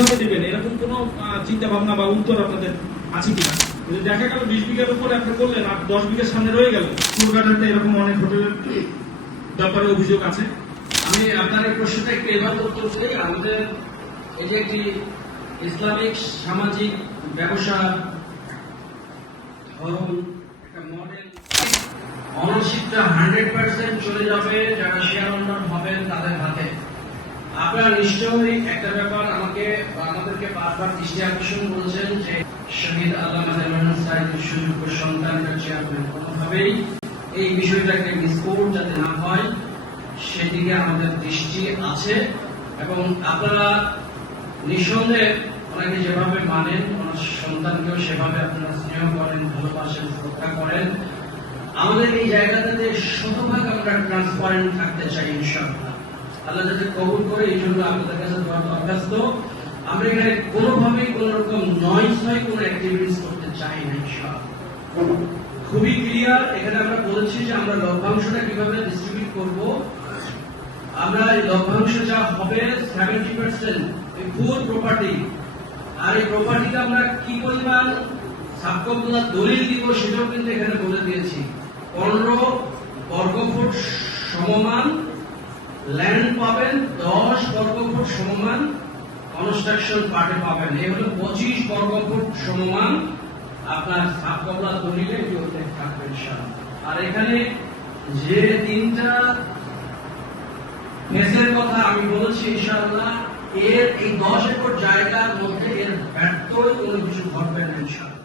কিভাবে দিবেন এরকম কোনো চিন্তা ভাবনা বা উত্তর আপনাদের আছে কিনা? যদি দেখা গেল 20 বিঘার উপরে আপনি করলেন আর 10 বিঘার সামনে রয়ে গেল, চুরঘাটাতে এরকম অনেক হোটেলের ব্যাপারে অভিযোগ আছে। আমি আপনার এই প্রশ্নটা একটু এভাবে উত্তর দিই। আমাদের এই যে একটি ইসলামিক সামাজিক ব্যবসা ধরুন, একটা মডেল, অনারশিপটা 100% চলে যাবে যারা শেয়ার ওনার হবেন তাদের হাতে। আপনারা নিশ্চয়ই একটা ব্যাপার আমাদেরকে বারবার দৃষ্টি আকর্ষণ করেছেন যে শহীদ আল্লামা দেলোয়ার সাইদের সুযোগ্য সন্তানরা চেয়ারম্যান, কোনোভাবেই এই বিষয়টাকে মিসকোট যাতে না হয় সেদিকে আমাদের দৃষ্টি আছে। এবং আপনারা নিঃসন্দেহে ওনাকে যেভাবে মানেন, ওনার সন্তানকেও সেভাবে আপনারা স্নেহ করেন, ভালোবাসেন, শ্রদ্ধা করেন। আমাদের এই জায়গাটাতে শতভাগ আমরা ট্রান্সপারেন্ট থাকতে চাই ইনশাআল্লাহ। আল্লাহ যাতে কবুল করে, এই জন্য আপনাদের কাছে দোয়া দরখাস্ত। আমরা এখানে কোনোভাবেই কোন রকম নয়েজ কোনো অ্যাক্টিভিটিস করতে চাই না ইনশাআল্লাহ। খুবই ক্লিয়ার, এখানে আমরা বলেছি যে আমরা লভ্যাংশটা কিভাবে ডিস্ট্রিবিউট করব। আমরা এই লভ্যাংশ যা হবে 70% ফুল প্রপার্টি, আর এই প্রপার্টিকে আমরা কি পরিমাণ সাবকবলা দলিল দিব সেটাও কিন্তু এখানে বলে দিয়েছি। 15 বর্গফুট সমমান ল্যান্ড পাবেন, 10 বর্গফুট সমমান কনস্ট্রাকশন পার্টে পাবেন। এই হলো 25 বর্গফুট সমমান আপনার সাবকবলা দলিলে উল্লেখ থাকবে ইনশাআল্লাহ। আর এখানে যে 3টা ফেসের কথা আমি বলেছি ইনশাআল্লাহ, এর এই 10 একর জায়গার মধ্যে এর ব্যর্থ কোনো কিছু ঘটবে না ইনশাআল্লাহ।